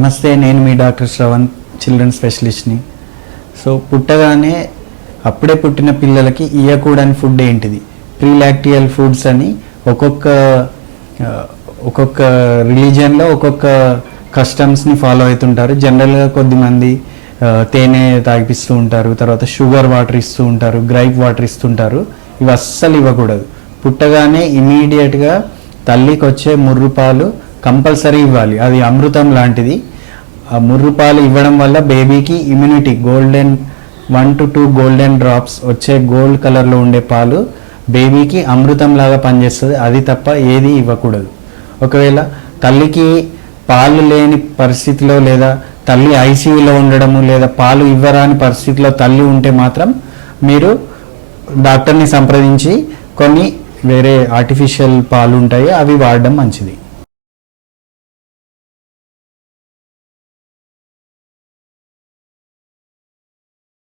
నమస్తే, నేను మీ doctor Shravan, children స్పెషలిస్ట్ని. So పుట్టగానే అప్పుడే పుట్టిన పిల్లలకి ఇవ్వకూడని ఫుడ్ ఏంటిది? ప్రీలాక్టియల్ ఫుడ్స్ అని ఒక్కొక్క రిలీజియన్లో ఒక్కొక్క కస్టమ్స్ని ఫాలో అవుతుంటారు. జనరల్గా కొద్దిమంది తేనె తాగిపిస్తూ ఉంటారు, తర్వాత షుగర్ వాటర్ ఇస్తూ ఉంటారు, గ్రైప్ వాటర్ ఇస్తుంటారు. ఇవి అస్సలు ఇవ్వకూడదు. పుట్టగానే ఇమీడియట్గా తల్లికి వచ్చే ముర్రుపాలు కంపల్సరీ ఇవ్వాలి. అది అమృతం లాంటిది. ఆ ముర్రుపాలు ఇవ్వడం వల్ల బేబీకి ఇమ్యూనిటీ, 1 to 2 గోల్డెన్ డ్రాప్స్ వచ్చే గోల్డ్ కలర్లో ఉండే పాలు బేబీకి అమృతం లాగా పనిచేస్తుంది. అది తప్ప ఏది ఇవ్వకూడదు. ఒకవేళ తల్లికి పాలు లేని పరిస్థితిలో లేదా తల్లి ఐసీయూలో ఉండడము లేదా పాలు ఇవ్వరాని పరిస్థితిలో తల్లి ఉంటే మాత్రం మీరు డాక్టర్ని సంప్రదించి కొన్ని వేరే ఆర్టిఫిషియల్ పాలు ఉంటాయి, అవి వాడడం మంచిది.